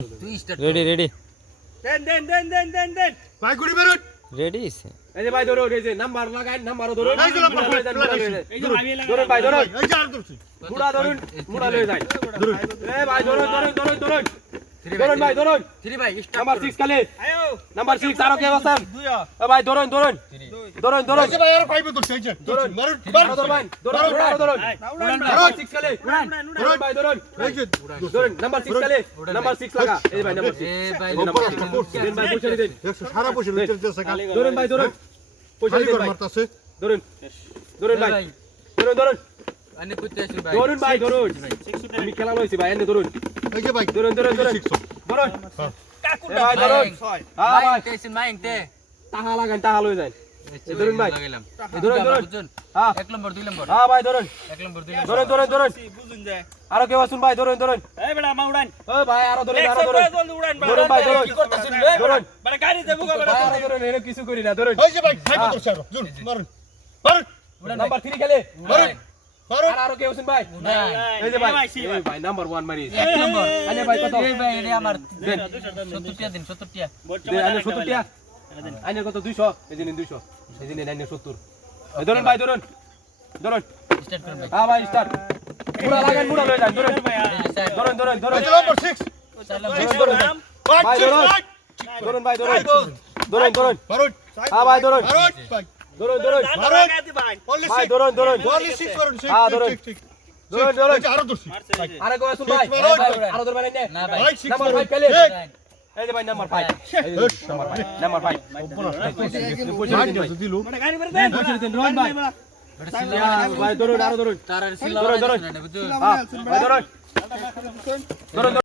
Ready ready দেন ভাই গুড়ি বেরোন রেডি এই যে ভাই ধরো এই যে নাম্বার লাগাই নাম্বারও ধরুন এই যে নাম্বার ধরুন ভাই ধরুন এই যে আর ধরছি মুড়া ধরুন মুড়া লয়ে যায় ধরুন এই ভাই ধরুন ধরুন ভাই ধরুন 3 ভাই নাম্বার 6 খালি আয়ো নাম্বার 6 আরো কে আছেন 2 এ ভাই ধরুন এই যে ভাই আর কইবে ধরছি এই যে ধরুন মারুন আরো ধরুন ধরুন নাম্বার 6 খালি ধরুন ভাই ধরুন এই যে ধরুন নাম্বার 6 খালি নাম্বার 6 লাগা এই ভাই নাম্বার 6 এ ভাই দেন ভাই পয়সা দিন সারা বছর চলতেছে কাল ধরুন ভাই ধরুন পয়সা খালি দিন কর ভাই মারতাছে ধরুন ভাই ধরুন আনে কইতে আসি ভাই ধরুন ভাই ধরুন আমি খেলা লইছি ভাই এনে ধরুন এই যে ভাই ধরুন ধরুন কাকুটা ভাই ধরুন হ্যাঁ ভাই ভাই টেনশন মাইং তে টাকা লাগান টাকা লই যায় এই ধরুন ভাই লাগাইলাম ধরুন হ্যাঁ 1 নম্বর 2 নম্বর হ্যাঁ ভাই ধরুন 1 নম্বর 2 নম্বর ধরুন বুঝুন যায় আরো কেউ আসুন ভাই ধরুন এই বেটা মা উড়ান ও ভাই আরো ধরুন জলদি উড়ান ধরুন ভাই ধরুন কি করতাছেন ধরুন বেটা গাড়ি দেবো গা বেটা ভাই আরো ধরুন এর কিছু করি না ধরুন এই যে ভাই খাইবে ধরছি আর জুন মারুন নাম্বার 3 খেলে মারুন মারুন আর আরো কেউ আসুন ভাই এই যে ভাই এই ভাই নাম্বার 1 মারি 1 নম্বর আনে ভাই কত এই ভাই এটা আমার দেন 70 টাকা দিন 70 টাকা দেন আনে 70 টাকা আনে কত 200 এই দিন 200 এই দিন আনে 70 এই ধরুন ভাই ধরুন স্টার্ট করুন ভাই হ্যাঁ ভাই স্টার্ট মুড়া লাগান মুড়া লয়ে যান ধরুন ধরুন এই যে নাম্বার 6 ভাই ধরুন ভাই ধরুন মারুন হ্যাঁ ভাই ধরুন মারুন ভাই ধরুন মারুন ভাই ধরুন বলি 6 করুন হ্যাঁ, ধরুন। ঠিক ধরুন। এই যে আরো ধরছি আরে কো আসুন ভাই Six মারুন। আরো ধরবেন না না ভাই ভাই 6 নাম্বার মারুন 5 খেলে এই এই যে ভাই নাম্বার 5 নাম্বার 5 দিলু রোহন ভাই ভাই ধরুন আরো ধরুন তার আর ধরুন, ধরুন। বুঝছো হ্যাঁ ভাই ধরুন